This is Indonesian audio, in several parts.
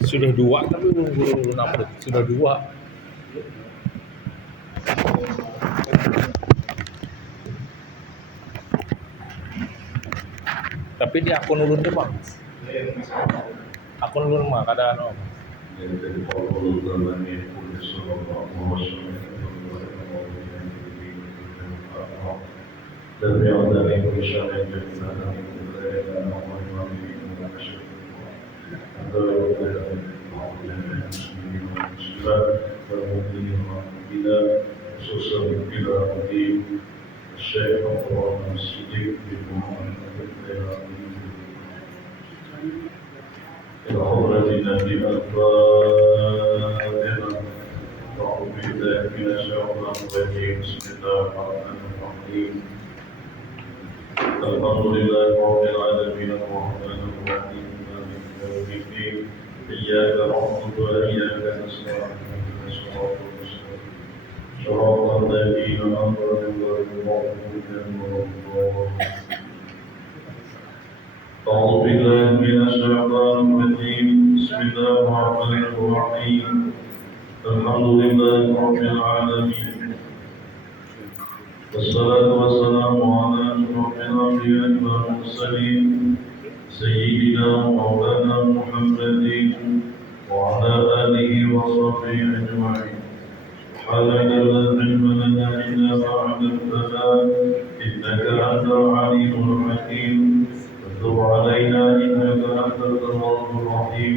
Sudah dua tapi belum upload. Sudah dua. Tapi di akun ulun tuh bang. Akun ulun mah kada anu. الشيخ الله الصديق بن محمد إلى حضرة النبي الفاتحة أعوذ بالله من الشيطان الرجيم بسم الله الرحمن الرحيم الحمد لله رب العالمين الرحمن الرحيم مالك يوم الدين إياك نعبد وإياك نستعين صراط المستقيم صراط الذين أنعمت عليهم غير المغضوب عليهم ولا الضالين أعوذ بالله من الشيطان الرجيم بسم الله الرحمن الرحيم الحمد لله رب العالمين والصلاة والسلام على أشرف الأنبياء والمرسلين سيدنا مولانا محمد وعلى آله وصحبه أجمعين سبحانك لا علم لنا إلا ما علمتنا إنك أنت العليم الحكيم وتب علينا إنك أنت التواب الرحيم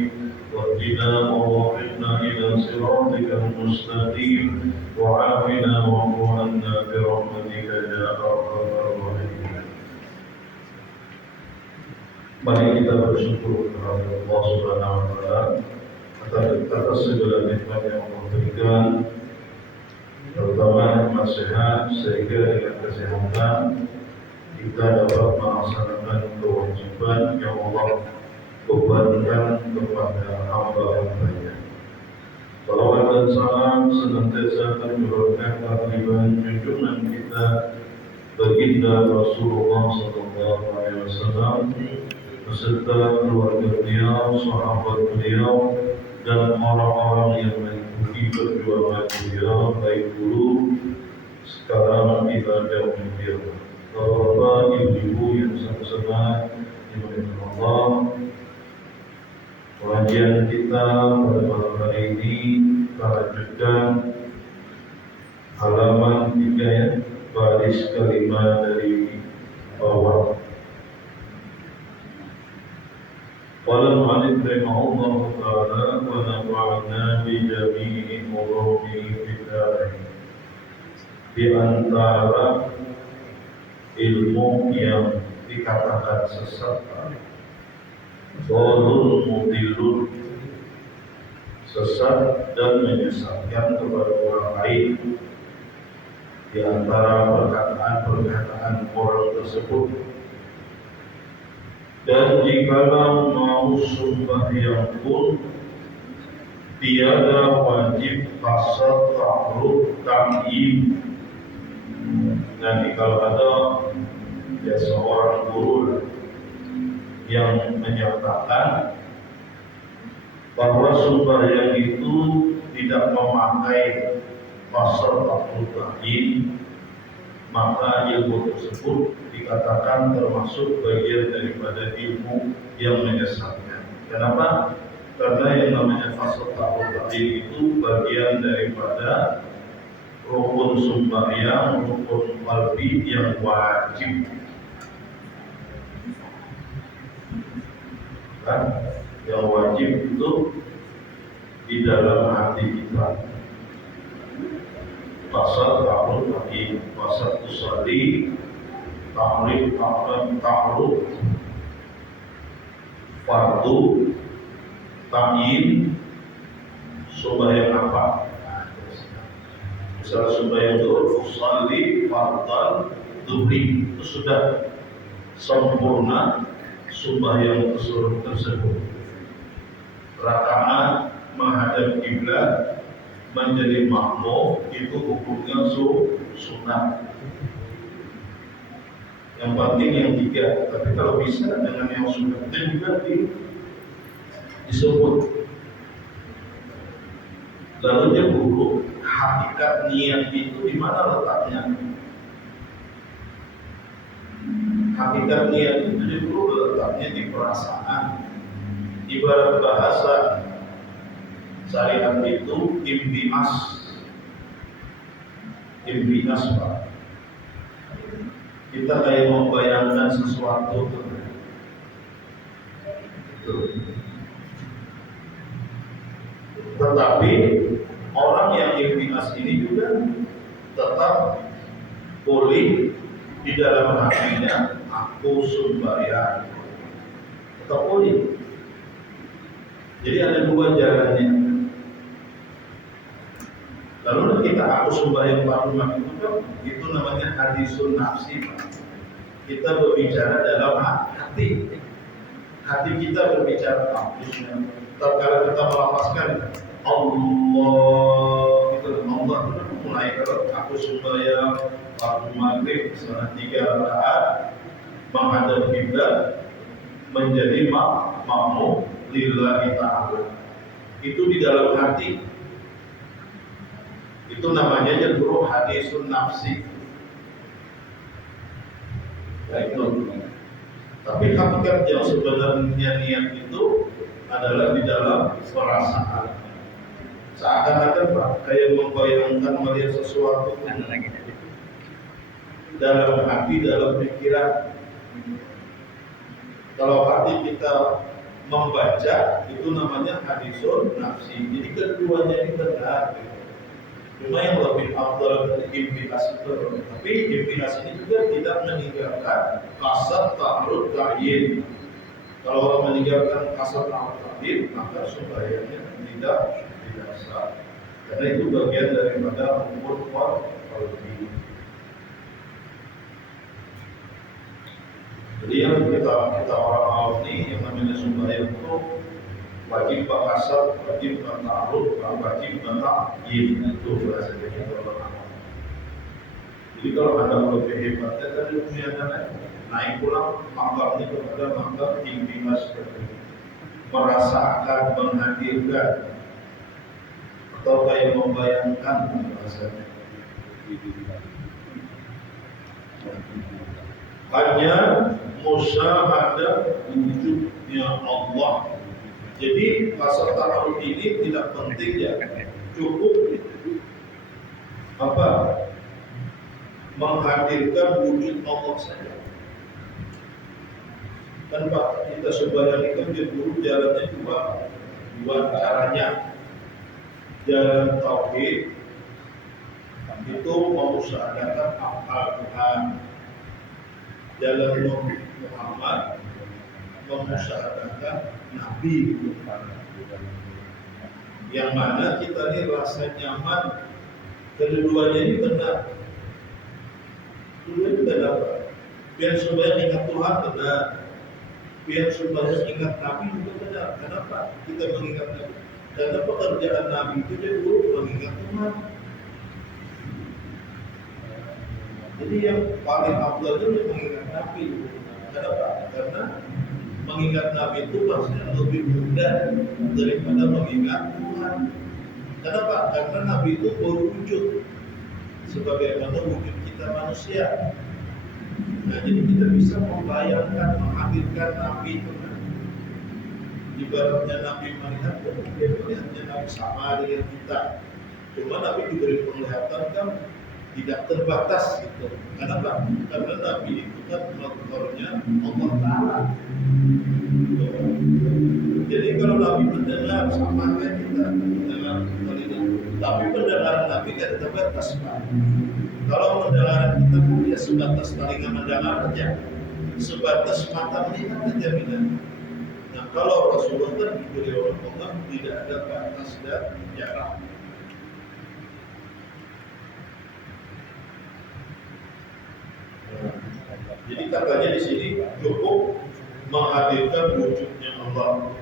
واهدنا ووفقنا إلى صراطك المستقيم وعافنا واعف عنا برحمتك يا أرحم الراحمين. Mari kita bersyukur kepada Allah Subhanahu wa taala atas segala nikmat yang Allah berikan, terutama nikmat sehat, sehingga dengan kesehatan kita dapat melaksanakan kewajiban yang Allah bebankan kepada hamba-hambanya. Salawat dan salam senantiasa tercurahkan kepada junjungan kita baginda Rasulullah SAW beserta keluarga beliau, sahabat beliau, dan orang-orang yang mengikuti perjuangan beliau baik dulu, sekarang hingga yaumil qiyamah. Bapak-bapak, ibu-ibu yang sama-sama dimuliakan Allah, pengajian kita pada malam hari ini kita lanjutkan halaman 3 ya, baris kelima dari bawah. Qala al-mu'allif rahimahullahu ta'ala wa nafa'ana bi jami'i umuruhi fid dharain. Di antara ilmu yang dikatakan sesat, dhalun mudillun, sesat dan menyesatkan kepada orang lain, di antara perkataan-perkataan orang tersebut. Dan jikalau mau sembahyang pun tiada wajib qasad ta'ruf ta'yim. Dan kalau ada seorang guru yang menyatakan bahwa sembahyang itu tidak memakai qasad ta'ruf ta'yim, maka ilmu tersebut dikatakan termasuk bagian daripada ilmu yang menyesatkan. Kenapa? Karena yang namanya qasad ta'ruf ta'yim itu bagian daripada rukun sembahyang, rukun qalbi yang wajib. Kan? Yang wajib itu di dalam hati kita. Qasad ta'ruf ta'yim, qasad usalli, ta'ruf, fardu, ta'yin, sembahyang apa? Misalnya sembahyang zuhur, usalli fardhan dhuhri, itu sudah sempurna sembahyang tersebut. Rakaat menghadap kiblat, menjadi makmum, itu hukumnya sunnah. yang penting yang tiga. Tapi kalau bisa dengan yang sunnahnya juga disebut. Lalu dia guru, hakikat niat itu di mana letaknya? Hakikat niat itu di guru letaknya di perasaan. Ibarat bahasa syariat itu imbias, Pak. Kita kayak membayangkan sesuatu itu. Tetapi orang yang imbias ini juga tetap boleh di dalam hatinya aku sembahyang, tetap boleh. Jadi ada dua jalannya. Lalu kita aku sembahyang Pak itu namanya hadisun nafsi. Kita berbicara dalam hati. Hati kita berbicara kampusnya. Terkala kita melapaskan Allah itu Allah itu mulai kalau aku sembahyang waktu maghrib salat 3 rakaat menghadap kiblat menjadi makmum lillahi ta'ala. Itu di dalam hati. Itu namanya jadru hadisun nafsi. Itu. Tapi hakikat yang sebenarnya niat itu adalah di dalam perasaan. Seakan-akan Pak, kayak membayangkan melihat sesuatu dalam hati, dalam pikiran. Kalau hati kita membaca, itu namanya hadisun nafsi. Jadi keduanya ini benar. Cuma yang lebih afdal dari impias itu. Tapi impias ini juga tidak meninggalkan kasat ta'arud ta'yin. Kalau orang meninggalkan kasat ta'arud ta'yin, maka sembahyangnya tidak sah. Karena itu bagian daripada umur qalbi. Jadi yang kita orang awam ini yang namanya sembahyang itu wajib kasat, wajib ta'arud, wajib ta'yin. Itu bahasanya kita orang awam. Jadi kalau ada lebih hebatnya tadi naik pulang mangkal ini kepada mangkal impias, merasakan, menghadirkan atau kayak membayangkan bahasanya. Hanya musyahadah wujudnya Allah. Jadi kasat ta'arud ini tidak penting ya, cukup apa? Menghadirkan wujud Allah saja. Kan Pak, kita sembahyang itu dia dulu jalannya dua caranya. Jalan tauhid itu mengusahakan afal Tuhan. Jalan Muhammad mengusahakan Nabi. Yang mana kita ini rasa nyaman. Kedua-duanya ini benar. Kedua-duanya benar. Biar sembahyang ingat Tuhan benar. Biar sembahyang ingat Nabi juga benar. Kenapa kita mengingat Nabi? Karena pekerjaan Nabi itu dia dulu mengingat Tuhan. Jadi yang paling afdal itu mengingat Nabi. Kenapa? Karena mengingat Nabi itu pasti lebih mudah daripada mengingat Tuhan. Kenapa? Karena Nabi itu berwujud sebagaimana wujud kita manusia. Nah, jadi kita bisa membayangkan, menghadirkan Nabi itu. Ibaratnya Nabi melihat, dia melihatnya Nabi sama dengan kita. Cuma Nabi diberi penglihatan kan tidak terbatas gitu. Kenapa? Karena Nabi itu kan mentornya Allah Ta'ala. Jadi kalau Nabi mendengar sama kayak kita mendengar telinga, tapi pendengaran Nabi tidak terbatas Pak. Kalau mendengaran kita pun ya sebatas telinga mendengar aja, sebatas mata melihat aja bidang. Nah kalau Rasulullah kan diberi oleh Allah tidak ada batas dan jarak. Jadi katanya di sini cukup menghadirkan wujudnya Allah.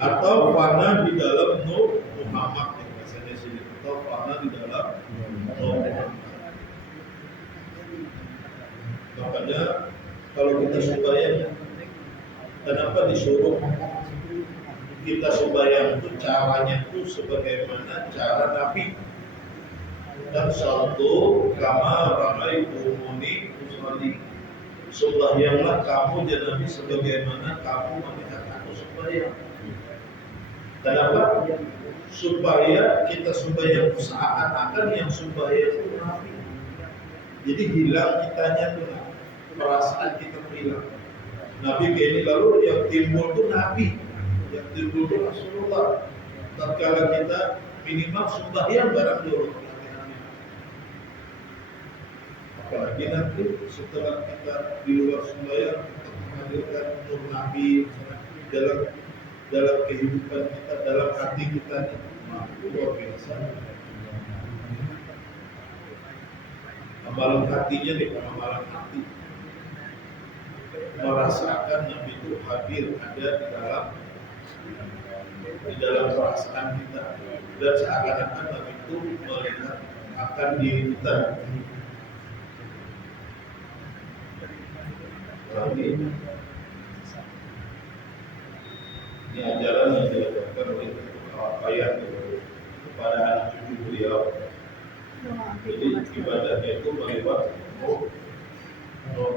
Atau fana di dalam nur Muhammad yang bahasanya sini. atau fana di dalam neraka. Makanya kalau kita sembahyang, kenapa disuruh kita sembahyang itu caranya itu sebagaimana cara Nabi. Dan satu kama ramai umuni usolli, sembahyanglah kamu ya Nabi sebagaimana kamu melihat aku sembahyang. Kenapa? Supaya kita sembahyang seakan-akan yang sembahyang itu Nabi. Jadi hilang kitanya tuh, perasaan kita hilang. Nabi kayak ini, lalu yang timbul tuh Nabi, yang timbul tuh Rasulullah. Tatkala kita minimal sembahyang barang dulu. Apalagi nanti setelah kita di luar sembahyang, kita menghadirkan nur Nabi dalam kehidupan kita, dalam hati kita, luar biasa. Amalan hatinya nih, amalan hati, merasakan Nabi itu hadir, ada di dalam perasaan kita, dan seakan-akan Nabi itu melihat akan diri kita. Ini ajaran yang diajarkan oleh ayah kepada anak cucu beliau. Jadi ibadahnya itu melibat nur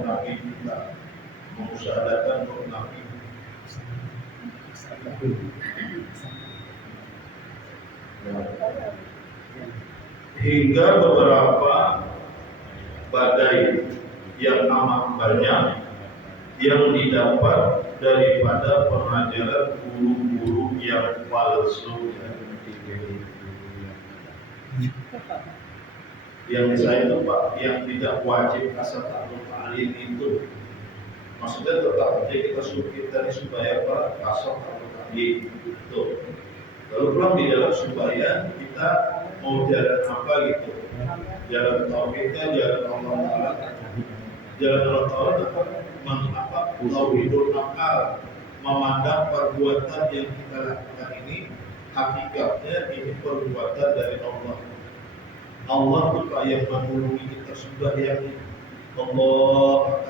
Nabi kita, mengusahakan nur Nabi. Hingga beberapa badai yang amat banyak yang didapat daripada pengajaran guru-guru yang palsu. Yang saya itu Pak, yang tidak wajib asal takut ta'lim itu, maksudnya tetap aja kita dari supaya apa asal takut ta'lim itu. Lalu pulang di dalam supaya kita mau jalan apa gitu, jalan tauhidnya, jalan Allah Taala, jalan Allah Taala mengapa tauhidul akal, memandang perbuatan yang kita lakukan ini hakikatnya ini perbuatan dari Allah. Allah itu yang menghubungi kita sembahyang. Allah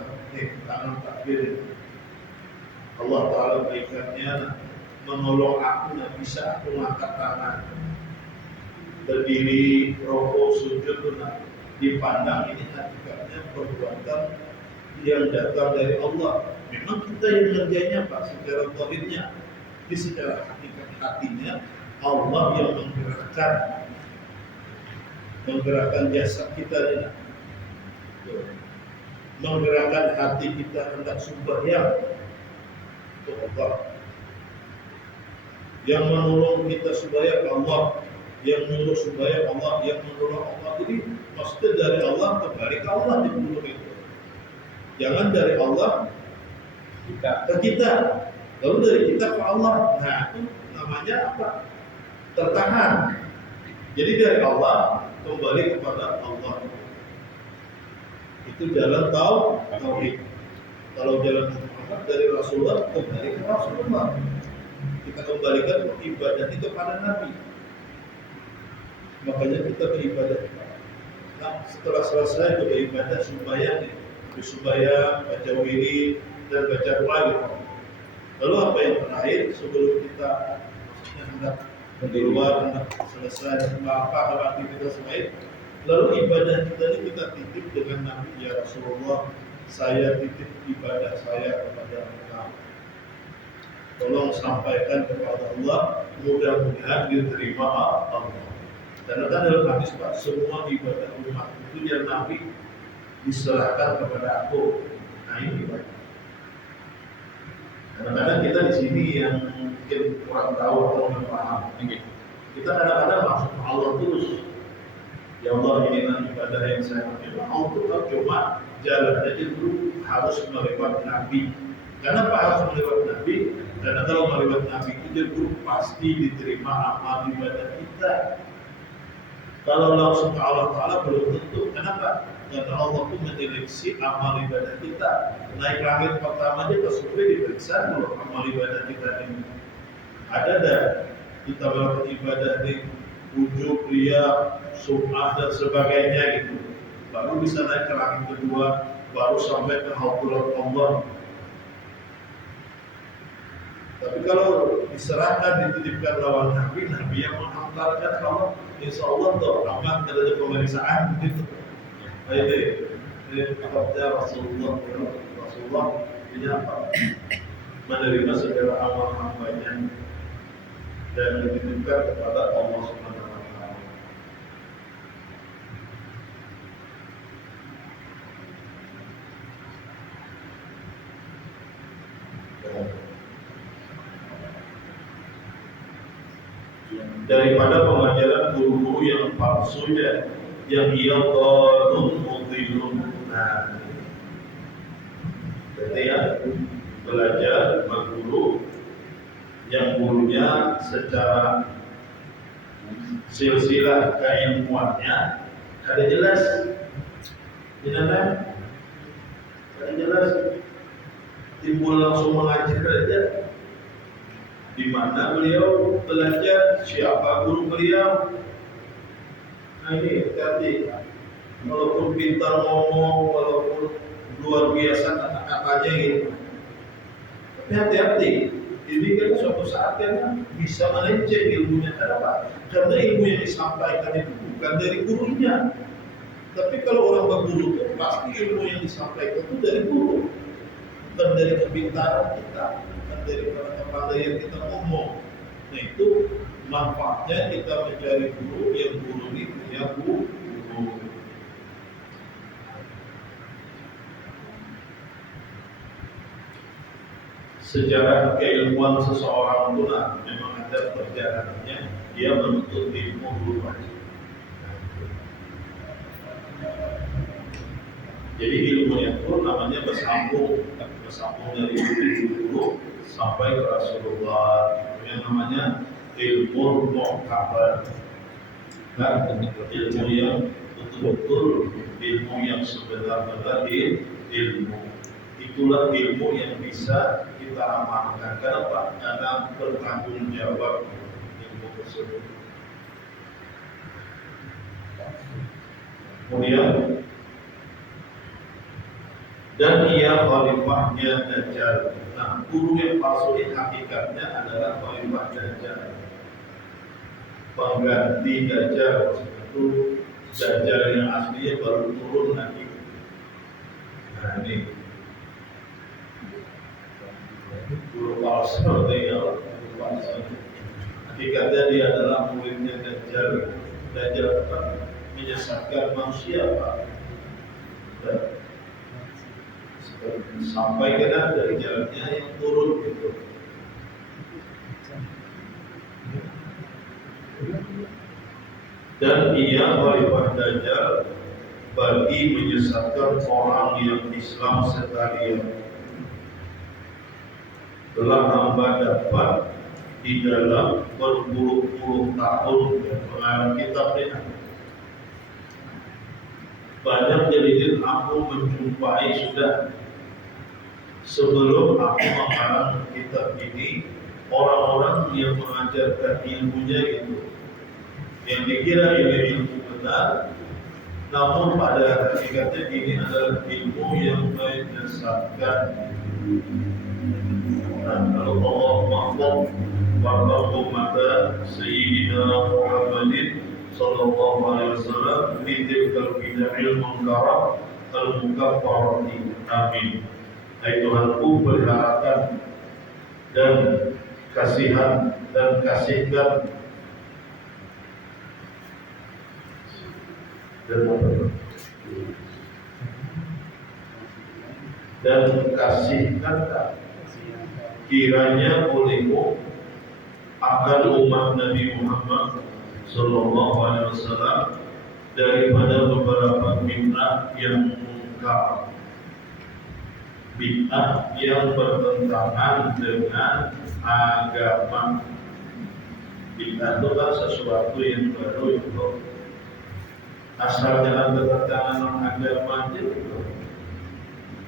tangan takbir. Allah Taala berikannya menolong aku, tidak bisa aku angkat tangan, berdiri, rukuk, sujud, dipandang ini hakikatnya perbuatan yang datang dari Allah. Memang kita yang ngerjainnya Pak secara tauhidnya, tapi secara hakikat hatinya Allah yang menggerakkan jasad kita, menggerakkan hati kita hendak sembahyang untuk Allah. Yang menolong kita sembahyang Allah, yang menolong sembahyang Allah, yang menolong Allah. Jadi maksudnya dari Allah kembali ke Allah dulu itu. Jangan dari Allah ke kita, lalu dari kita ke Allah. Nah itu namanya apa? Tertahan. Jadi dari Allah kembali kepada Allah. Itu jalan tauhid. Kalau jalan Muhammad dari Rasulullah kembali ke Rasulullah. Kita kembalikan ibadah itu kepada Nabi. Makanya kita beribadah. Nah, setelah selesai beribadah sembahyang, baca wirid dan baca doa gitu. Lalu apa yang terakhir sebelum kita hendak keluar, hendak selesai apa kalau aktivitas lain, lalu ibadah kita ini kita titip dengan Nabi, ya Rasulullah, saya titip ibadah saya kepada Engkau. Tolong sampaikan kepada Allah, mudah-mudahan diterima Allah. Dan ada dalam hadis Pak, semua ibadah umat itu yang Nabi diserahkan kepada aku. Nah ini Pak. Kadang-kadang kita di sini yang mungkin kurang tahu atau nggak paham. Kita kadang-kadang maksud Allah terus. Ya Allah, ini ibadah yang saya lakukan. Allah itu cuma jalan aja dulu harus melewati Nabi. Kenapa harus melewati Nabi? Karena kalau melewati Nabi itu dulu pasti diterima amal ibadah kita. Kalau langsung ke Allah Ta'ala belum tentu. Kenapa? Karena Allah itu menyeleksi amal ibadah kita. Naik langit pertama aja tersebut diperiksa dulu amal ibadah kita ini. Ada dah kita melakukan ibadah di ujub, riya, sum'ah dan sebagainya gitu. Baru bisa naik ke langit kedua, baru sampai ke haudurat Allah. Tapi kalau diserahkan, dititipkan lawan Nabi, Nabi yang menghantarkan, kalau insya Allah tuh aman, tidak ada pemeriksaan gitu. Ini kata Rasulullah ini apa? Menerima segala amal hambanya dan dititipkan kepada Allah Subhanahu wa Ta'ala. Daripada pengajaran guru-guru yang palsu ya, yang ia dhalun mudhillun. Nah, berarti ya, belajar berguru yang gurunya secara silsilah keilmuannya ada jelas, ada jelas, timbul langsung mengajar aja. Di mana beliau belajar, siapa guru beliau. Nah ini hati-hati, walaupun pintar ngomong, walaupun luar biasa kata-katanya gitu, tapi hati-hati, ini kan suatu saat kan bisa melenceng ilmunya. Kenapa? Karena ilmu yang disampaikan itu bukan dari gurunya. Tapi kalau orang berguru itu pasti ilmu yang disampaikan itu dari guru, bukan dari kepintaran kita, bukan dari kepandaian kita ngomong. Nah itu manfaatnya kita mencari guru yang guru ini punya guru. Sejarah keilmuan seseorang itu memang ada perjalanannya, dia menuntut ilmu dulu wajib. Jadi ilmunya itu namanya bersambung dari guru sampai ke Rasulullah, yang namanya ilmu mu'tabar. Nah, ilmu yang betul-betul, ilmu yang sebenar-benar ilmu. Itulah ilmu yang bisa kita amalkan. Kenapa? Karena bertanggung jawab ilmu tersebut. Kemudian, dan ia khalifahnya Dajjal. Nah, guru yang palsu ini hakikatnya adalah khalifah Dajjal, pengganti Dajjal. Itu Dajjal yang aslinya baru turun nanti. Nah ini guru palsu atau palsu. Hakikatnya dia adalah muridnya Dajjal. Dajjal akan menyesatkan manusia, Pak. Sampai kena dari jalannya yang turun gitu. Dan ia khalifah Dajjal bagi menyesatkan orang yang Islam sekalian. Telah hamba dapat di dalam berpuluh-puluh tahun pengarang kitabnya. Banyak jadiin aku menjumpai sudah sebelum aku mengarang kitab ini orang-orang yang mengajarkan ilmunya itu, yang dikira ini ilmu benar, namun pada hakikatnya ini adalah ilmu yang menyesatkan. Nah, kalau Allah mahfud warahmatullahi wabarakatuh Sayyidina Muhammadin sallallahu alaihi wasallam min tilkal bid'il munkarah al-mukaffarati. Amin. Hai Tuhanku, peliharakan dan kasihan dan kasihkan dan kasihkan kiranya olehmu akan umat Nabi Muhammad sallallahu alaihi wasallam daripada beberapa bid'ah yang mungkar, bid'ah yang bertentangan dengan agama. Bid'ah itu kan sesuatu yang baru itu. Asal jangan bertentangan dengan agama aja itu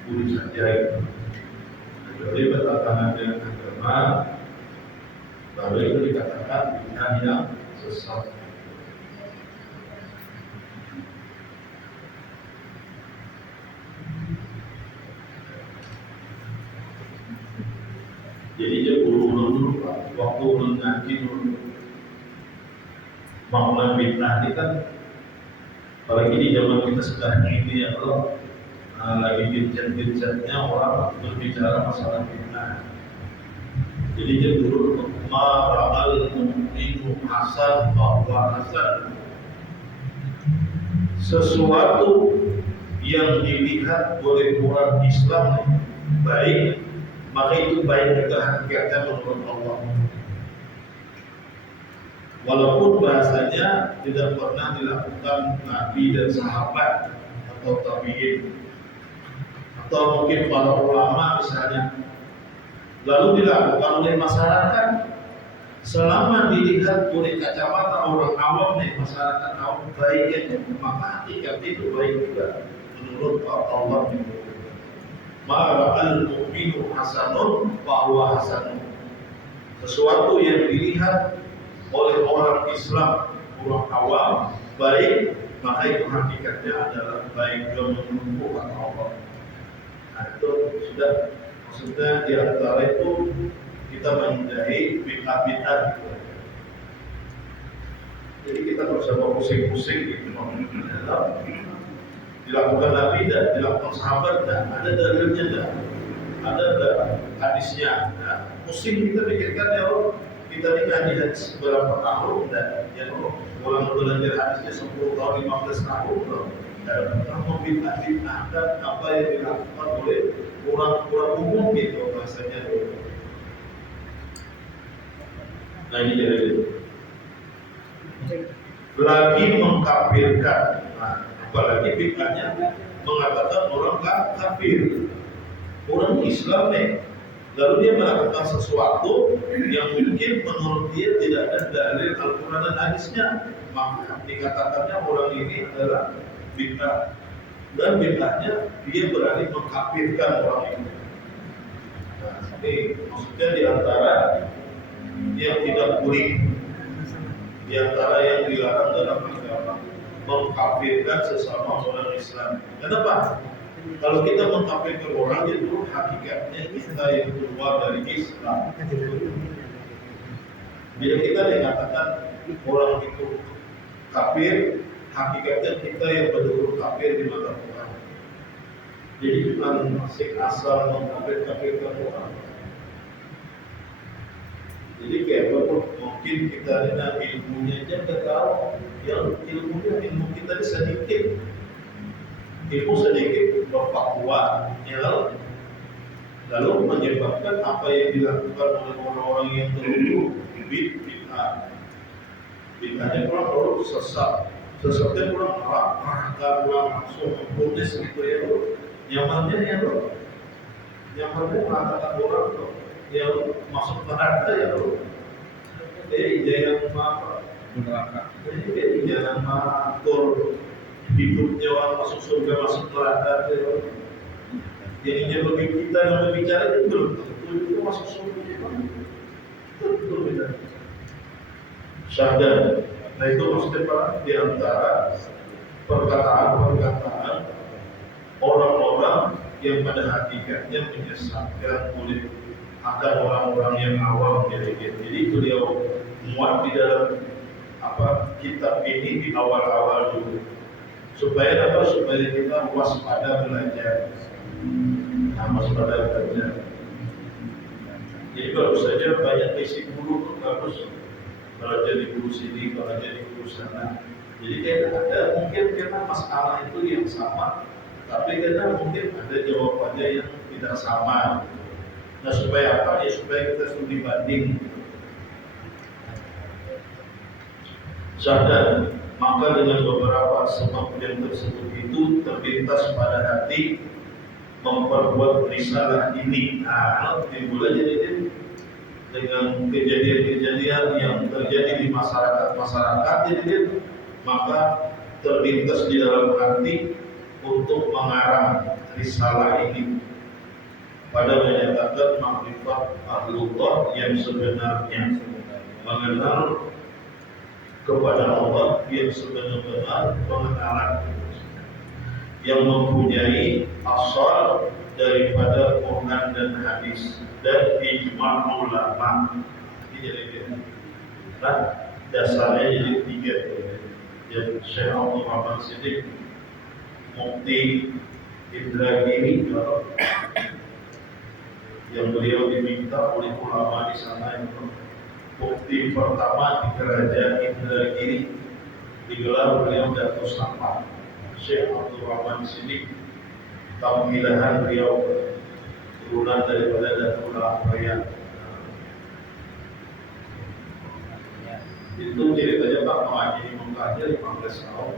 boleh saja itu. Jadi bertentangan dengan agama baru itu dikatakan bid'ah yang sesat. Jadi dia dulu waktu ulun ngaji dulu makna bid'ah ini kan, apalagi di zaman kita sekarang ini ya Allah, lagi gencat-gencatnya orang berbicara masalah bid'ah. Jadi dia dulu mara'al mu'minu hasan bahwa hasan, sesuatu yang dilihat oleh orang Islam baik, maka itu baik juga hakikatnya menurut Allah. Walaupun bahasanya tidak pernah dilakukan Nabi dan sahabat atau tabi'in atau mungkin para ulama misalnya, lalu dilakukan oleh masyarakat, selama dilihat oleh kacamata orang awam nih, masyarakat awam baiknya, maka hakikat itu baik juga menurut Allah. Ma'ra'al mu'minu hasanun bahwa hasanun, sesuatu yang dilihat oleh orang Islam, orang awam baik, maka itu hakikatnya adalah baik juga menurut Allah. Nah itu sudah, maksudnya di antara itu kita menghindari bid'ah-bid'ah gitu. Jadi kita tidak usah pusing-pusing gitu. Dilakukan Nabi dan dilakukan sahabat dan ada dalilnya dan ada hadisnya. Nah, pusing kita pikirkan ya Allah, kita ini ngaji hadis berapa tahun dan ya Allah, orang belajar hadisnya 10 tahun 15 tahun loh. Dan pernah membid'ah-bid'ah dan apa yang dilakukan oleh orang-orang umum gitu bahasanya. Nah ini jadi lagi mengkafirkan. Nah, apalagi bid'ahnya mengatakan orang kafir, orang Islam nih, lalu dia melakukan sesuatu yang mungkin menurut dia tidak ada dalil Al-Quran dan hadisnya, maka dikatakannya orang ini adalah bid'ah, dan bid'ahnya dia berani mengkafirkan orang ini. Nah, ini maksudnya di antara yang tidak boleh, di antara yang dilarang dalam agama, mengkafirkan sesama orang Islam. Kenapa? Kalau kita mengkafirkan orang itu hakikatnya kita yang keluar dari Islam. Bila kita dikatakan orang itu kafir, hakikatnya kita yang betul-betul kafir di mata Tuhan. Jadi bukan masih asal mengkafirkan orang. Jadi kayak mungkin kita ada ilmunya aja nggak tahu, yang ilmu kita ini sedikit, ilmu sedikit berfatwa, ya, lalu menyebabkan apa yang dilakukan oleh orang-orang yang terlalu bid'ah. Bid'ahnya kurang lalu sesatnya kurang arah, kurang langsung mempunyai gitu ya lo, nyamannya ya lo, nyamannya mengatakan orang lo yang masuk neraka ya lo, jangan apa neraka, jadi jangan mengatur hidupnya orang masuk surga masuk neraka ya lo. Jadinya bagi kita yang berbicara itu belum tentu itu masuk surga betul beda. Syahdan. Nah itu maksudnya Pak, di antara perkataan-perkataan orang-orang yang pada hakikatnya menyesatkan oleh ada orang-orang yang awam jadi beliau muat di dalam kitab ini di awal-awal dulu supaya supaya kita waspada belajar. Nah, waspada belajar. Jadi baru saja banyak isi guru tuh bagus. Kalau jadi guru sini, kalau jadi guru sana. Jadi ada mungkin karena masalah itu yang sama, tapi karena mungkin ada jawabannya yang tidak sama. Nah supaya apa? Ya supaya kita studi banding. Sadar, maka dengan beberapa sebab yang tersebut itu terlintas pada hati memperbuat risalah ini. Nah, dimulai jadi dengan kejadian-kejadian yang terjadi di masyarakat jadi maka terlintas di dalam hati untuk mengarang risalah ini pada menyatakan makrifat ahlullah yang sebenarnya, mengenal kepada Allah yang sebenar-benar pengenalan, yang mempunyai asal daripada Quran dan hadis dan ijma' ulama. Ini jadi dasarnya jadi tiga. Jadi Syekh Abdul Rahman Siddiq, Mufti Indragiri yang beliau diminta oleh ulama di sana itu mufti pertama di kerajaan Indragiri, digelar beliau Datuk Samad Syekh Abdul Rahman Siddiq. Tampilan beliau turunan daripada Datuk Lampaian. Itu ceritanya Pak mengaji di Mekah 15 tahun.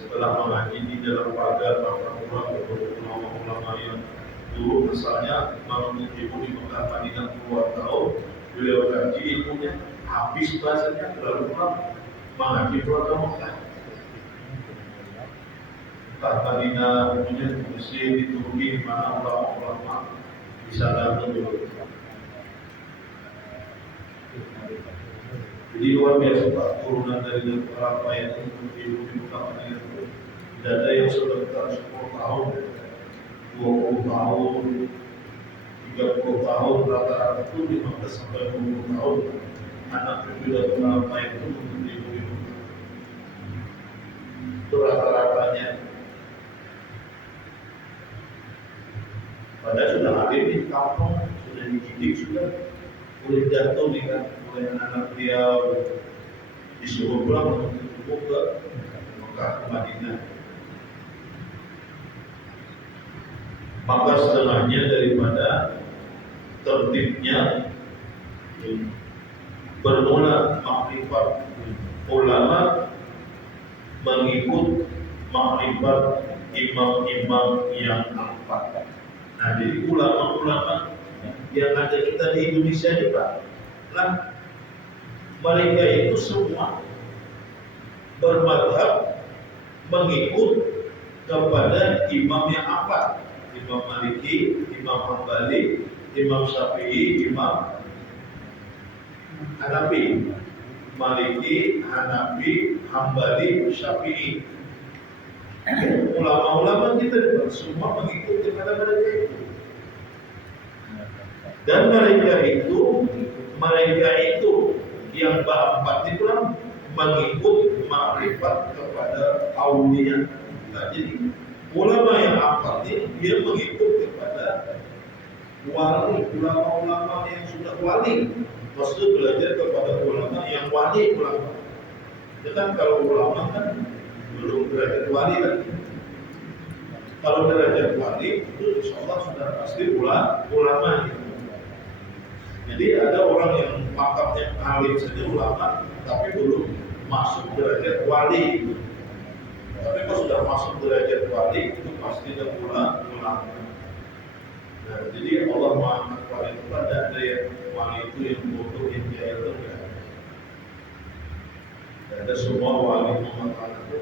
Setelah mengaji di dalam pagar maka ulama-ulama yang dulu misalnya menuntut ilmu di Mekah Madinah puluhan tahun, beliau kaji ilmunya habis bahasanya lalu pulang mengaji pulang ke Mekah. Mekah Madinah kemudian di Mesir, di Turki, di mana ulama-ulama di sana dulu. Jadi luar biasa Pak, turunan dari orang yang ilmu di Mekah Madinah itu. Tidak ada yang sebentar 10 tahun, 20 tahun, 30 tahun, rata-rata itu 15 sampai 20 tahun. Anak cucu dan ulama itu untuk ilmu. Itu rata-ratanya. Padahal sudah hadir di kampung, sudah dididik, sudah boleh jatuh nih kan, oleh anak beliau disuruh pulang untuk ke Mekah Madinah. Maka setengahnya daripada tertibnya bermula makrifat ulama mengikut makrifat imam-imam yang empat. Nah, jadi ulama-ulama yang ada kita di Indonesia ini Pak, nah mereka itu semua bermadhab mengikut kepada imam yang empat. Imam Maliki, Imam Hambali, Imam Syafi'i, Imam Hanafi. Maliki, Hanafi, Hambali, Syafi'i. Ulama-ulama kita semua mengikuti kepada mereka itu. Dan mereka itu yang berempat itu mengikut makrifat kepada aulia. Nah, jadi ulama yang empat ini dia mengikut kepada wali, ulama-ulama yang sudah wali. Maksudnya belajar kepada ulama yang wali ulama. Ya kan kalau ulama kan belum derajat wali lagi. Kalau derajat wali itu insya Allah sudah pasti ulama gitu. Jadi ada orang yang makamnya alim saja ulama, tapi belum masuk derajat wali. Tapi kalau sudah masuk derajat wali itu pasti ada ulama. Nah, jadi Allah mengangkat wali itu pada ada yang wali itu yang bodoh, yang jahil itu enggak. Ada semua wali mengatakan itu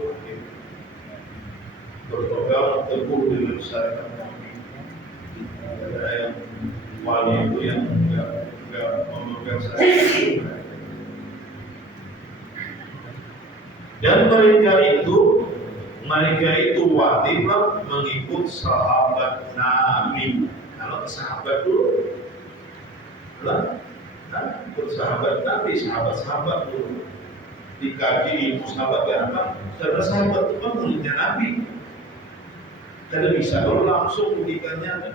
berpegang teguh dengan syariat Nabi. Ada yang wali itu yang enggak memegang syariat. Dan mereka itu wajib mengikut sahabat Nabi. Kalau sahabat dulu, bersahabat Nabi, sahabat-sahabat dulu. Dikaji ilmu sahabat kenapa? Karena sahabat itu kan muridnya Nabi. Tidak bisa kalau langsung budikannya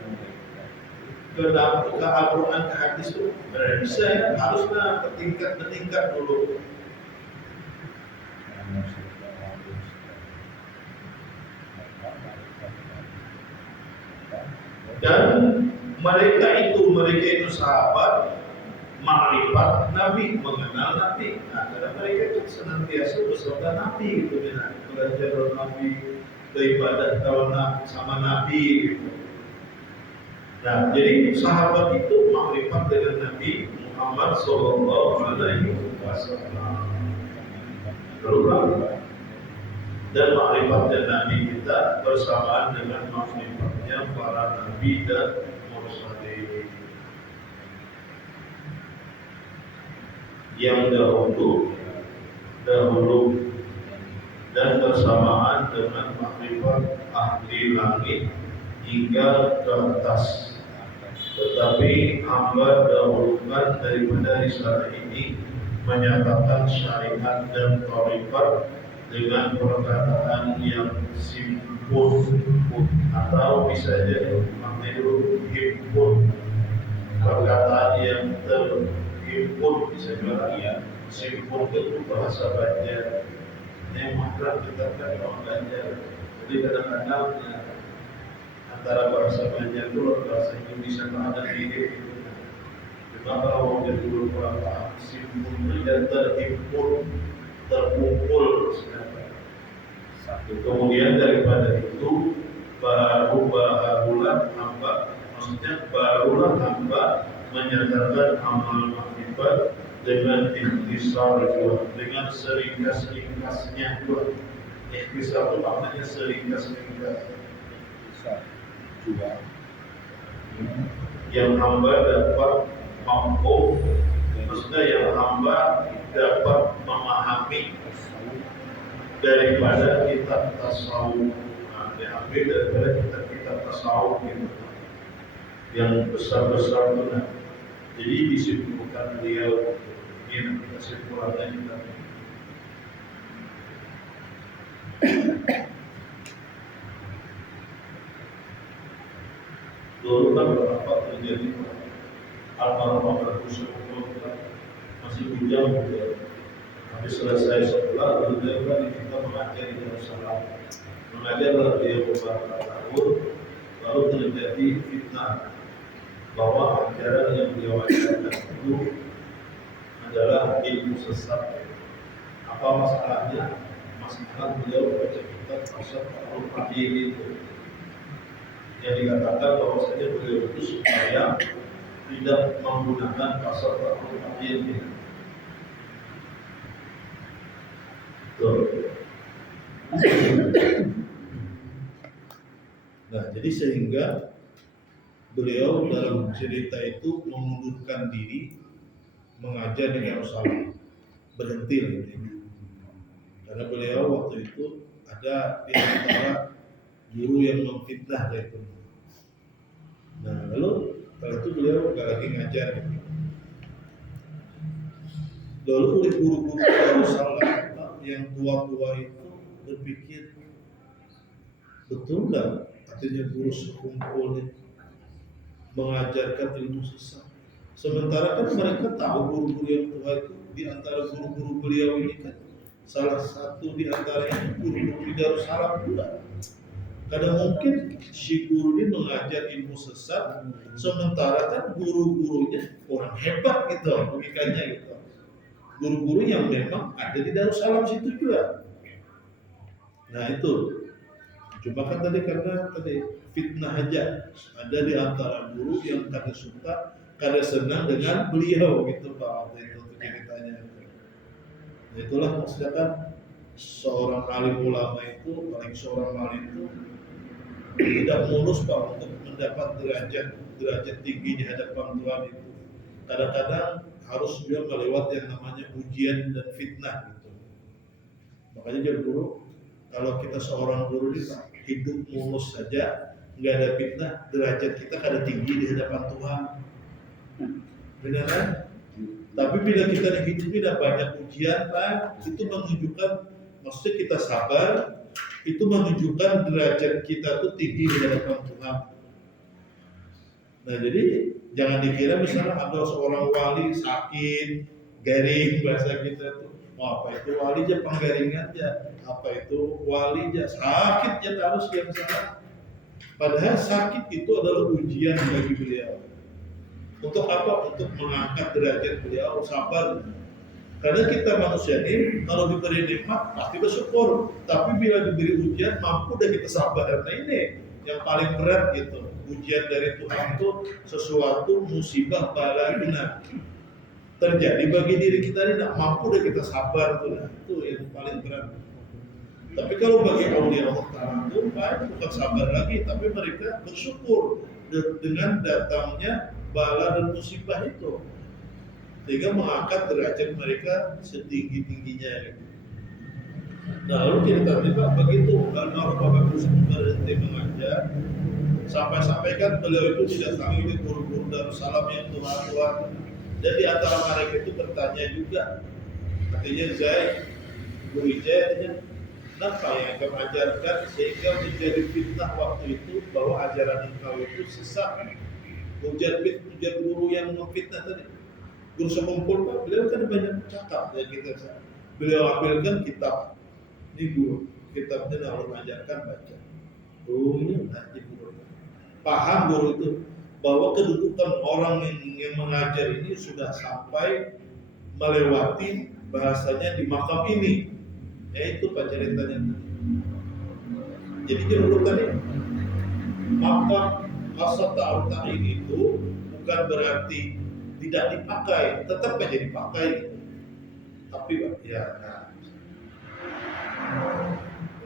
ke Al-Quran, ke hadis itu tidak bisa ya, harusnya bertingkat dulu. Dan mereka itu sahabat makrifat Nabi, mengenal Nabi. Nah, karena mereka itu senantiasa bersama Nabi, gitu, belajar Nabi, beribadah sama Nabi, gitu. Nah, jadi sahabat itu makrifat dengan Nabi Muhammad Sallallahu Alaihi Wasallam. Dan makrifat dan Nabi kita bersamaan dengan makrifatnya para Nabi dan Mursalin yang dahulu dan bersamaan dengan makrifat ahli langit hingga ke atas. Tetapi hamba dahulukan daripada risalah ini menyatakan syariat dan thariqat dengan perkataan yang simpul atau bisa jadi maknanya himpun, perkataan yang terhimpun, bisa juga simpul itu bahasa Banjar. Yang makna kita kan orang Banjar, jadi kadang-kadang ya, antara bahasa Banjar itu bahasa Indonesia ada mirip gitu. Cuma kalau mau jadi beberapa simpul dan terhimpun, terkumpul sebenarnya. Kemudian daripada itu barulah hamba, maksudnya barulah hamba menyatakan amal makrifat dengan ikhtisar juga, dengan seringkas-ringkasnya juga. Ikhtisar itu maknanya seringkas-ringkas. Juga Yang hamba dapat mampu, maksudnya yang hamba dapat memahami daripada kitab tasawuf, diambil daripada kitab tasawuf gitu, yang besar-besar itu. Jadi disimpulkan beliau ini kesimpulannya kita. Dulu kan beberapa terjadi almarhum Rasul masih bujang gitu. Habis selesai sekolah, beliau kan kita mengajar di Darussalam. Mengajar dia beberapa tahun, lalu terjadi fitnah bahwa ajaran yang beliau ajarkan itu adalah ilmu sesat. Apa masalahnya? Masalah beliau baca kitab Asal Al-Fahim itu yang dikatakan bahwa saja beliau itu supaya tidak menggunakan pasal Al-Fahim ini. Nah, jadi sehingga beliau dalam cerita itu mengundurkan diri mengajar di Darussalam, berhenti intinya. Karena beliau waktu itu ada di antara guru yang memfitnah itu. Nah, lalu setelah itu beliau nggak lagi ngajar gitu. Lalu oleh guru-guru Darussalam yang tua-tua itu berpikir, betul nggak artinya guru sekumpul mengajarkan ilmu sesat? Sementara kan mereka tahu guru-guru yang tua itu di antara guru-guru beliau ini kan salah satu di antaranya guru-guru di Darussalam juga. Kadang mungkin si guru ini mengajar ilmu sesat, sementara kan guru-gurunya orang hebat gitu logikanya gitu. Guru-guru yang memang ada di Darussalam situ juga. Nah itu, cuma kan tadi karena fitnah aja, ada di antara guru yang kada suka, kada senang dengan beliau gitu Pak, waktu itu ceritanya. Nah, itulah maksudnya kan seorang alim ulama itu, paling seorang alim itu tidak mulus Pak untuk mendapat derajat tinggi di hadapan Tuhan itu. Kadang-kadang harus juga melewati yang namanya ujian dan fitnah gitu. Makanya jadi guru, kalau kita seorang guru ini hidup mulus saja, nggak ada fitnah, derajat kita kada tinggi di hadapan Tuhan. Benar kan? Tapi bila kita hidup tidak banyak ujian, Pak, itu menunjukkan, maksudnya kita sabar, itu menunjukkan derajat kita itu tinggi di hadapan Tuhan. Nah jadi jangan dikira misalnya ada seorang wali sakit, garing bahasa kita tuh, apa itu wali aja penggaringan aja, apa itu wali aja sakit aja harus yang salah. Padahal sakit itu adalah ujian bagi beliau. Untuk apa? Untuk mengangkat derajat beliau, sabar. Karena kita manusia ini kalau diberi nikmat pasti bersyukur, tapi bila diberi ujian mampu dan kita sabar. Nah ini yang paling berat gitu. Ujian dari Tuhan itu sesuatu musibah bala benar terjadi bagi diri kita ini, tidak mampu dan kita sabar tuh. Nah, itu yang paling berat. Tapi kalau bagi aulia Allah Ta'ala itu bukan sabar lagi, tapi mereka bersyukur dengan datangnya bala dan musibah itu, sehingga mengangkat derajat mereka setinggi-tingginya. Nah, lalu tiba-tiba begitu almarhum Bapak Guru berhenti mengajar, sampai-sampai kan beliau itu didatangi oleh guru-guru Darussalam yang tua-tua, dan di antara mereka itu bertanya juga, artinya Zai, Guru Ijai, artinya kenapa yang engkau ajarkan sehingga menjadi fitnah waktu itu bahwa ajaran engkau itu sesat. Ujar guru yang memfitnah tadi, guru sekumpul Pak, beliau kan banyak cakap ya kita. Beliau ambilkan kitab, ini guru, kitabnya harus mengajarkan baca. Gurunya nanti guru paham guru itu bahwa kedudukan orang yang mengajar ini sudah sampai melewati bahasanya di makam ini. Itu Pak ceritanya. Jadi kedudukan ini makam kasat ta'aruta'in itu bukan berarti tidak dipakai, tetap aja dipakai gitu. Tapi Pak, ya nah,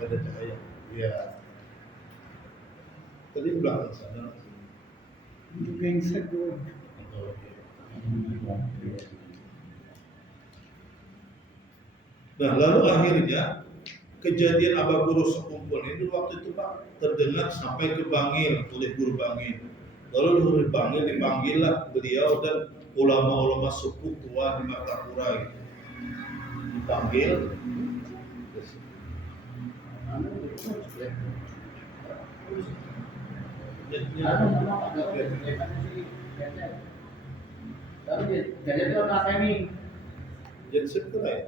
ada cahaya ya tadi belakang sana Itu genset doang. Nah lalu akhirnya kejadian Abah Guru sekumpul ini waktu itu Pak terdengar sampai ke Bangil oleh Guru Bangil. Lalu Guru Bangil dipanggillah beliau dan ulama-ulama suku tua di Martapura gitu. Dipanggil. Genset itu ya?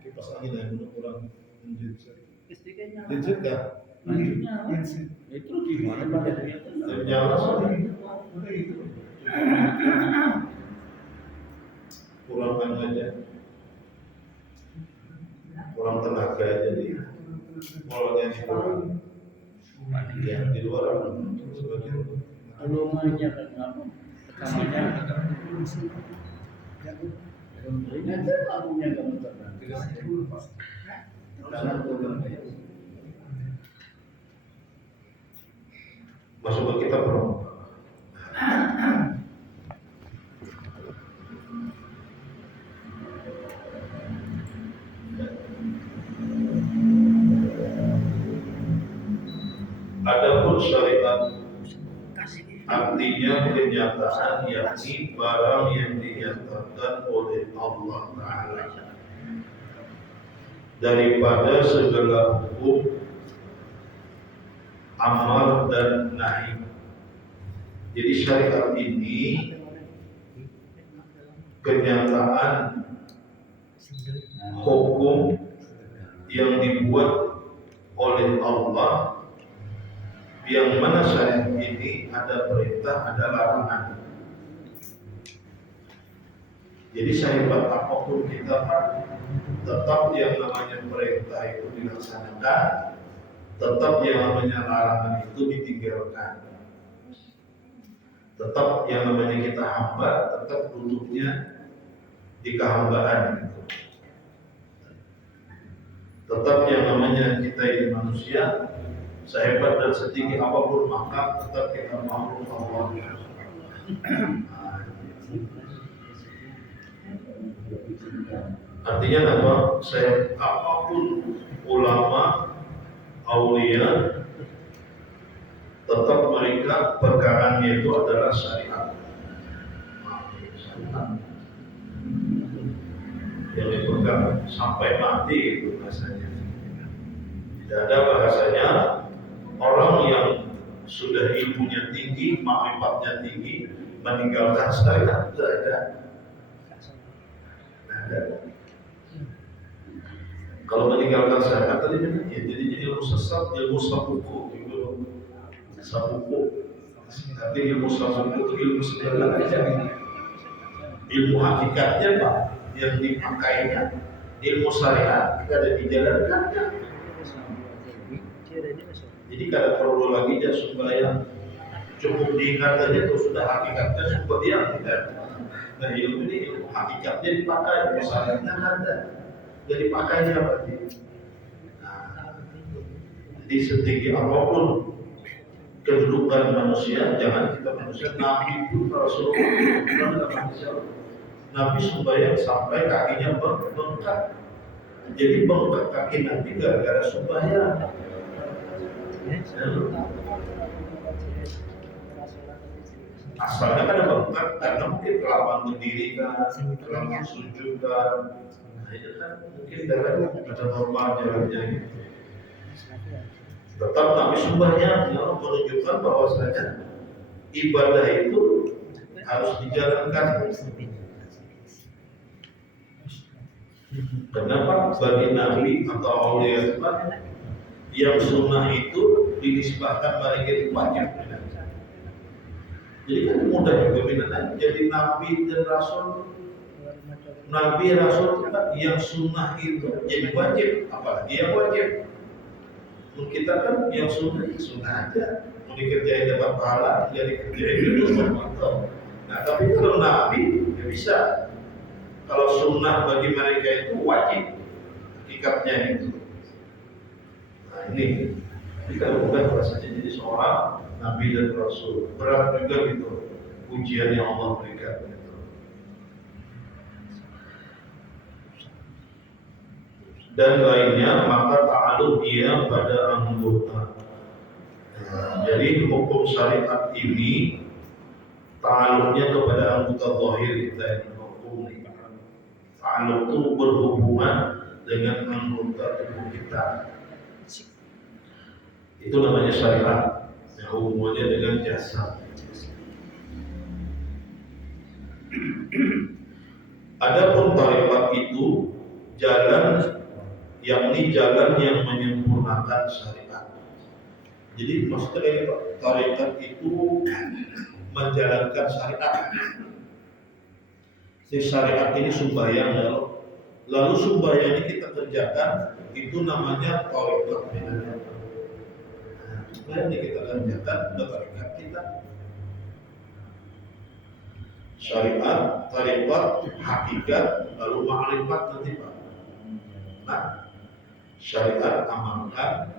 Kipas angin yang kurang genset. Genset kan? Genset. Itu gimana Pak? Nyala kurang aja, kurang tenaga aja di polanya di luar, ya di luar sebagian. Alumanya kan apa? Rekamannya itu albumnya kamu Masuk ke kitab bro. Adapun syariat artinya kenyataan yakni barang yang dinyatakan oleh Allah Ta'ala daripada segala hukum, amar dan nahi. Jadi syariat ini kenyataan hukum yang dibuat oleh Allah, yang mana syariat ini ada perintah, ada larangan. Jadi syariat apapun kita tetap yang namanya perintah itu dilaksanakan, tetap yang namanya larangan itu ditinggalkan. Tetap yang namanya kita hamba, tetap duduknya di kehambaan gitu. Tetap yang namanya kita ini manusia, sehebat dan setinggi apapun maka tetap kita makhluk Allah. Artinya apa? Apapun ulama, aulia, tetap mereka pegangannya itu adalah syariat. Yang dipegang sampai mati itu bahasanya. Tidak ada bahasanya orang yang sudah ilmunya tinggi, makrifatnya tinggi, meninggalkan syariat. Tidak ada. Kalau meninggalkan syariat tadi ya, jadi ilmu sesat, ilmu sapuku, sapuku. Tapi ilmu sapuku itu ilmu sebenarnya. Ilmu hakikatnya Pak, yang dipakainya ilmu syariat tidak ada dijalankannya. Jadi kada perlu lagi dia sembahyang, cukup diingat saja itu sudah hakikatnya sudah dia tidak. Nah ilmu ini ilmu hakikatnya dipakai, ilmu syariatnya ada, jadi pakainya berarti. Nah, jadi setinggi apapun kedudukan manusia, jangan kita manusia, Nabi pun Rasulullah adalah manusia. Nabi sembahyang sampai kakinya bengkak. Jadi bengkak kaki Nabi gara-gara sembahyang. Asalnya kan bengkak karena mungkin kelamaan berdiri kan, kelamaan sujud kan. Nah itu kan mungkin darahnya ada normal jalannya gitu. Tetap Nabi sembahyang menunjukkan bahwasanya ibadah itu harus dijalankan. Kenapa bagi Nabi atau aulia yang sunnah itu dinisbahkan mereka itu wajib? Jadi kan mudah juga minatnya. Jadi Nabi dan Rasul, Nabi Rasul kan yang sunnah itu jadi wajib, apalagi yang wajib. Kita kan yang sunnah aja, mau dikerjain dapat pahala, jadi kerjain dulu mantap. Nah tapi kalau Nabi ya bisa. Kalau sunnah bagi mereka itu wajib, hakikatnya itu. Nah ini, kita bukan rasanya jadi seorang Nabi dan Rasul. Berat juga gitu ujian yang Allah berikan. Gitu. Dan lainnya maka ta'aluk ia pada anggota. Nah, jadi hukum syariat ini ta'aluknya kepada anggota zahir kita yang hukum ini. Ta'aluk itu berhubungan dengan anggota tubuh kita. Itu namanya syariat yang hubungannya dengan jasad. Adapun tarekat itu jalan, yakni jalan yang menyempurnakan syariat. Jadi maksudnya ini Pak, tarekat itu menjalankan syariat. Si syariat ini sembahyang, lalu sembahyang ini kita kerjakan, itu namanya tarekat. Sembahyang ini kita kerjakan, tarekat kita. Syariat, tarekat, hakikat, lalu ma'rifat nanti Pak. Nah, syariat amalkan,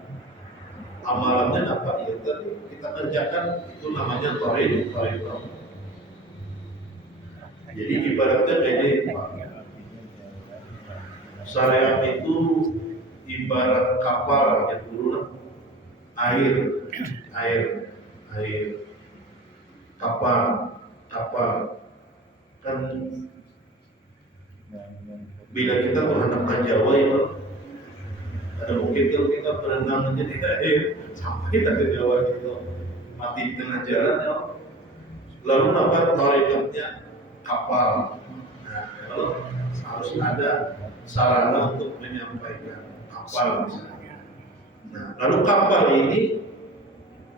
amalannya apa? Ya tadi kita kerjakan, itu namanya tarekat. Jadi ibaratnya kayak ini Pak. Syariat itu ibarat kapal yang dulu air, kapal kan bila kita berenang Jawa ya, ada mungkin kalau kita berenang aja di air sampai kita ke Jawa gitu, mati di tengah jalan ya. Lalu apa tarekatnya kapal. Nah, kalau harus ada sarana untuk menyampaikan kapal misalnya. Nah, lalu kapal ini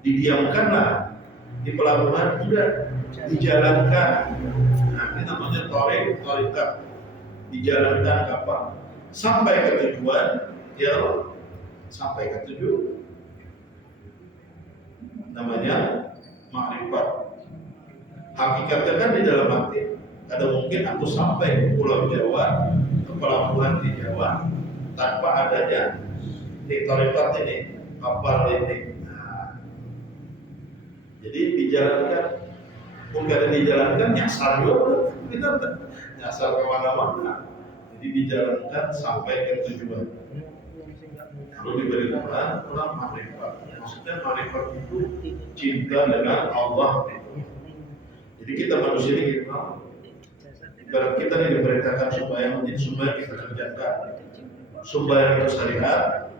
didiamkanlah di pelabuhan, juga dijalankan. Nah, ini namanya tarekat, dijalankan kapal sampai ke tujuan, ya sampai ke tujuan. Namanya ma'rifat. Hakikatnya kan di dalam hati. Ada mungkin aku sampai ke Pulau Jawa, ke pelabuhan di Jawa, tanpa adanya di tarekat ini, kapal ini. Nah, jadi dijalankan, bukan dijalankan nyasar juga, kita nyasar kemana-mana. Jadi dijalankan sampai ke tujuan. Lalu diberi Tuhan orang ma'rifat. Maksudnya ma'rifat itu cinta dengan Allah. Jadi kita manusia ini ibarat kita ini diperintahkan sembahyang, jadi sembahyang kita kerjakan. Sembahyang itu syariat,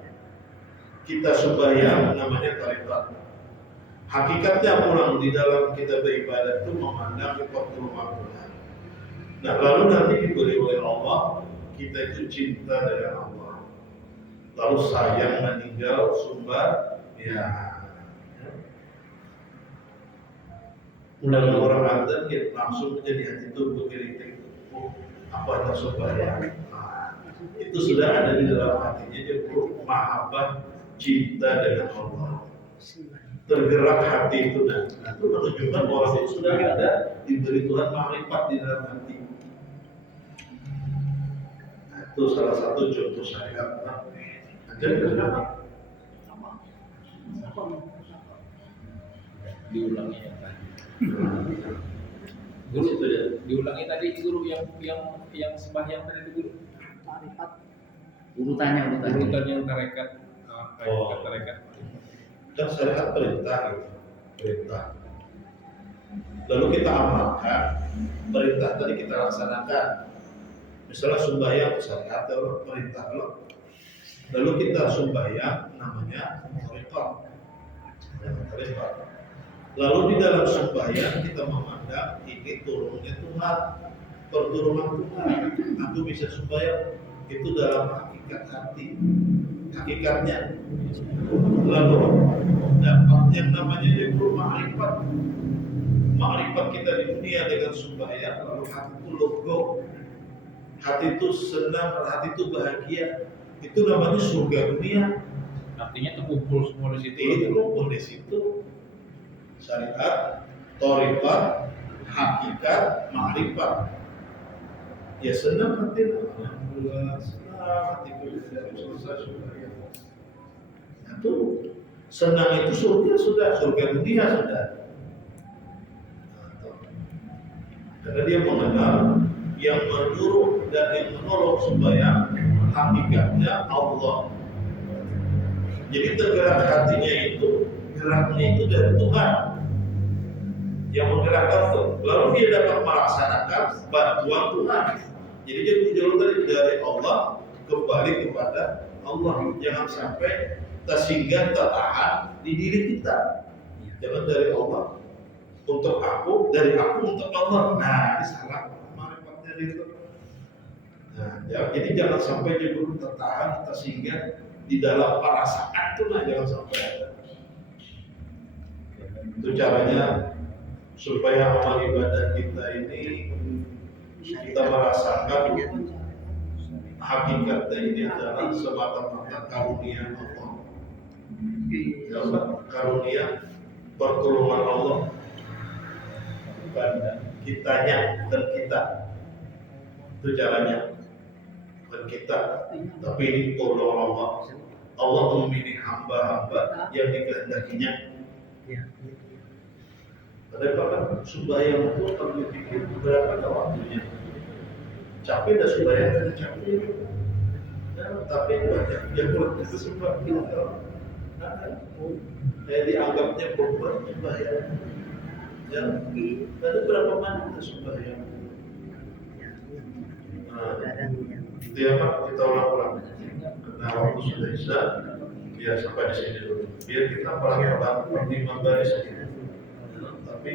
kita sembahyang namanya tarekat. Hakikatnya orang di dalam kita beribadah itu memandang kepada Allah. Nah lalu nanti diberi oleh Allah, kita itu cinta dengan Allah. Lalu sayang meninggal sumber, ya. Mulai orang ada dia langsung menjadi hati itu berkeliling. Apa yang sembahyang? Nah, itu sudah ada di dalam hatinya, dia mahabbah, cinta dengan Allah. Tergerak hati itu, nah itu menunjukkan orang itu sudah ada diberi Tuhan ma'rifat di dalam hati. Nah, itu salah satu contoh syariat. Nah, jadi kenapa? Diulangi ya. Guru ya. Diulangi tadi guru yang sembahyang tadi itu guru. Urutannya. Urutan yang tarekat. Oh. Tarekat. Kan syariat perintah gitu. Perintah. Lalu kita amalkan perintah tadi kita laksanakan. Misalnya sembahyang syariat atau perintah lo. Lalu kita sembahyang namanya tarekat. Lalu di dalam sembahyang kita memandang ini turunnya Tuhan, pertolongan Tuhan. Aku bisa sembahyang itu dalam hakikat hati, hakikatnya. Lalu dapat yang namanya juga ma'rifat. Ma'rifat kita di dunia dengan sembahyang, lalu hati itu logo, hati itu senang, hati itu bahagia. Itu namanya surga dunia. Artinya terkumpul semua di situ. Itu kumpul di situ. Syariat, thariqat, hakikat, ma'rifat. Ya senang hati, alhamdulillah, senang hatiku sudah selesai sembahyang. Itu senang itu surga dunia sudah. Karena dia mengenal yang menyuruh dan yang menolong sembahyang hakikatnya Allah. Jadi tergerak hatinya itu, geraknya itu dari Tuhan yang menggerakkan itu. Lalu dia dapat melaksanakan bantuan Tuhan. Jadi dia jalur dari Allah kembali kepada Allah. Jangan sampai tersinggah, tertahan di diri kita. Jangan dari Allah untuk aku, dari aku untuk Allah. Nah, ini salah marifatnya itu. Nah, jadi jangan sampai dia tertahan, tersinggah di dalam perasaan itu, nah jangan sampai ada. Itu caranya supaya amal ibadah kita ini kita merasakan hakikatnya ini adalah semata-mata karunia Allah. Ya, karunia pertolongan Allah, bukan kitanya dan kita. Itu caranya, bukan kita, tapi ini tolong Allah. Allah memilih hamba-hamba yang dikehendakinya. Padahal sembahyang itu kalau dipikir berapa waktunya? Capek dah sembahyang kan capek. Tapi banyak yang itu sempat kita. Dianggapnya beban sembahyang. Ya, ada berapa menit kita sembahyang? Itu ya Pak, kita ulang-ulang. Karena waktu sudah isya, biar sampai di sini dulu. Biar kita pelan-pelan pertimbangan baris saja. Tapi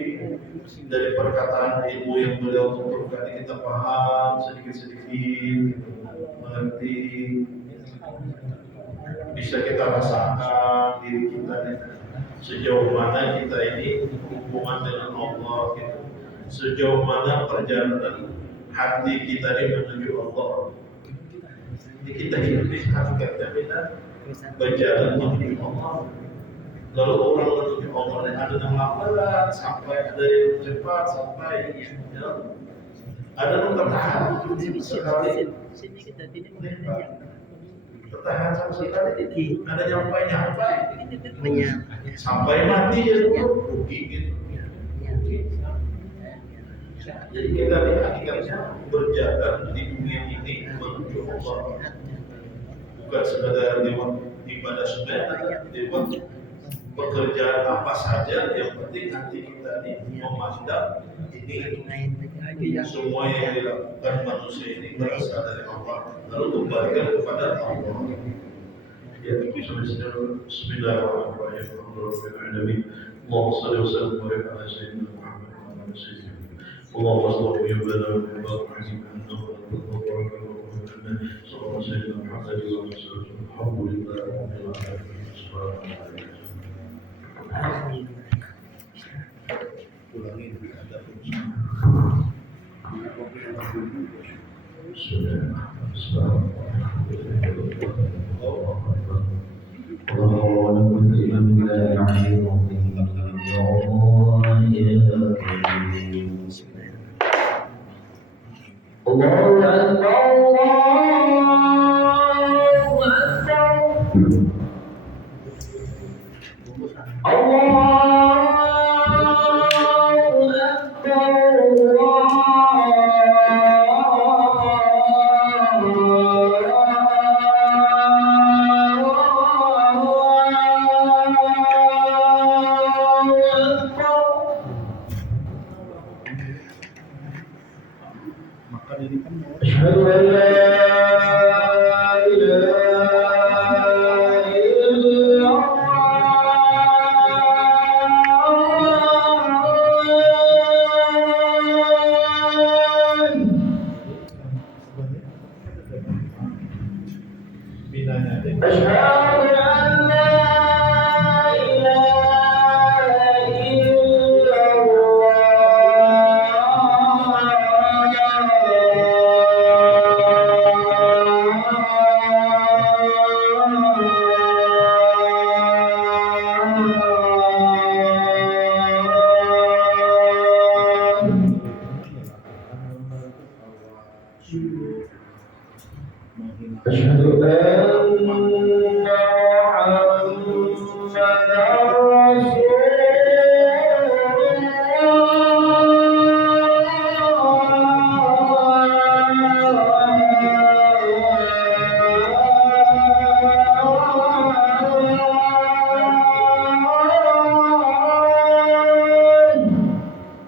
dari perkataan ilmu yang beliau tuturkan kita paham sedikit-sedikit, mengerti, bisa kita rasakan diri kita sejauh mana kita ini hubungan dengan Allah, gitu. Sejauh mana perjalanan hati kita ini menuju Allah. Jadi kita hidup di hakikatnya kita berjalan menuju Allah. Lalu orang menuju Allah ada yang lambat sampai, ada yang cepat sampai, ya. Ada yang tertahan sekali, tertahan sama sekali, ada yang nyampai, sampai mati ya rugi gitu. Jadi kita di hakikatnya berjalan di dunia ini menuju Allah, bukan sekedar lewat ibadah sunnah, lewat pekerjaan apa saja, yang penting hati kita ini memandang ini semua yang dilakukan manusia ini berasal dari Allah, lalu kembalikan kepada Allah. Ya, Bismillahirrahmanirrahim. Allahumma shalli wa sallim wa barik ala sayyidina Muhammad wa ala alihi wasallam. Allahumma salli wa barik ala sayyidina Muhammad wa ala alihi wasallam. Alhamdulillah rabbil alamin. Ulangi ada Allahu Akbar. Pinanya deh. Asyhadu an la ilaha Asyhadu anna Muhammadar Rasulullah.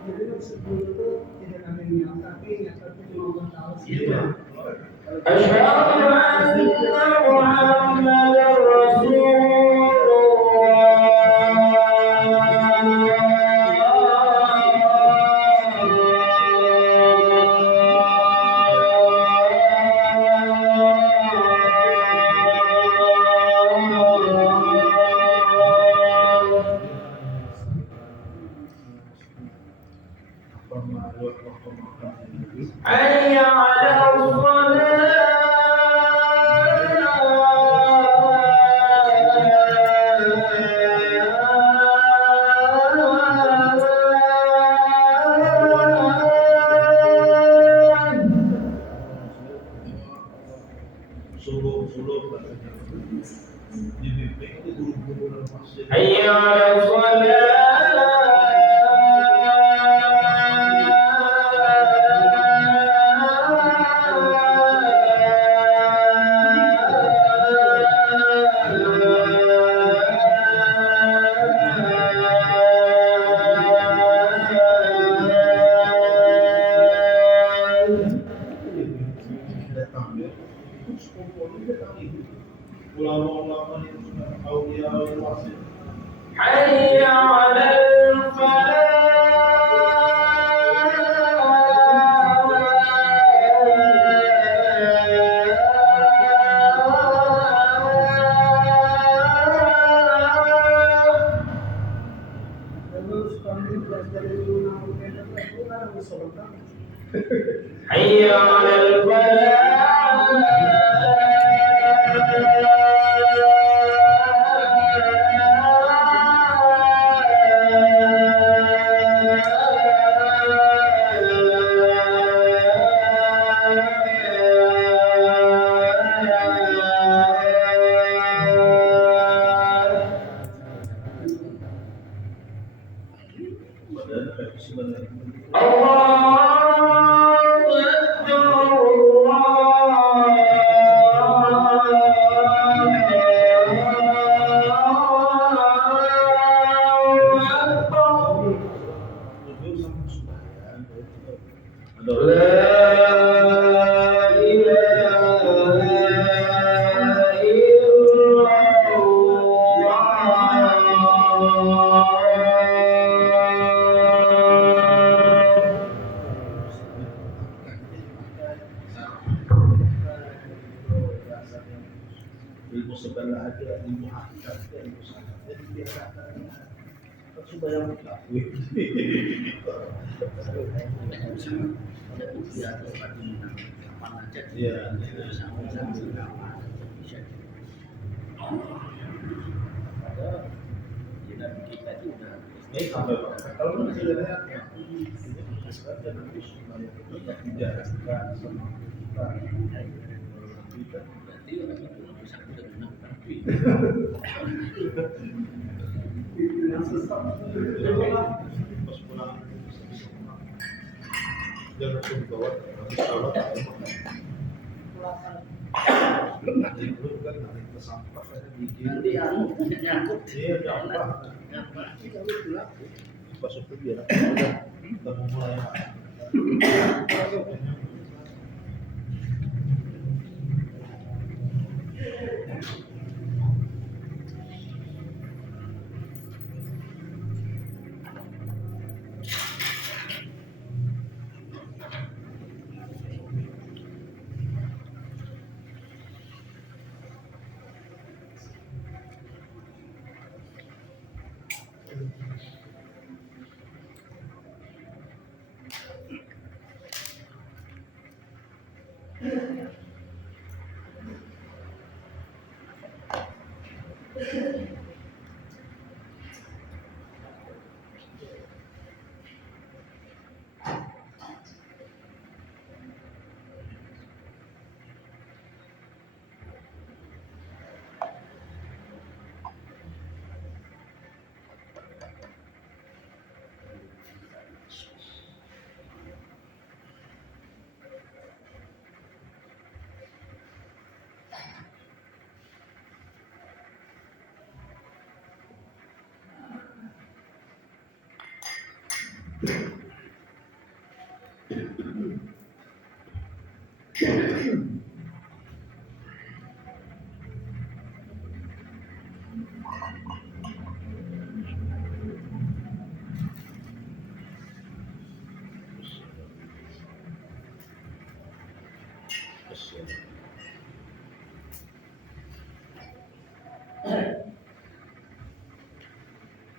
Jadi maksud guru itu tidak ada yang tapi cuma tahu sih. Iya. Asyhadu anna Muhammadar Rasulullah. Hayya 'alal salat. Suluh dibimbing itu guru-guru dalam masjid. Hayya 'alal Datang dia itu sekolah dia datang itu ulama-ulama itu sudah aulia wasit. Hayya 'alal falah. Terus kami belajar dari dulu itu kan harus sholat. Hayya 'alal Padahal sebenarnya Allahu Akbar, Allahu Akbar. jujur sama sembahyang ada La ilaha illallah. ilmu sebelah aja, ilmu hakikat, ilmu sangat. Jadi biasakan supaya mengetahui. Iya. Ini sampai kalau masih lihat ya, ini saja nanti supaya tidak dijelaskan sama kita. Itu yang sesat. Pas pulang dia langsung bawa habis sholat nanti belum kan nanti ke sampah ada bikin nyangkut. iya nyampah pas itu biar kita mau mulai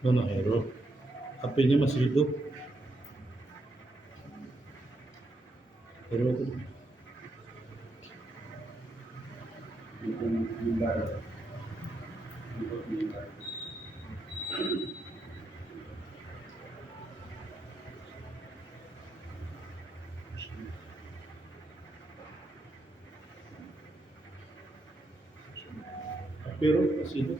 Mana Hero? HP-nya masih hidup. Hero itu. Hero masih hidup.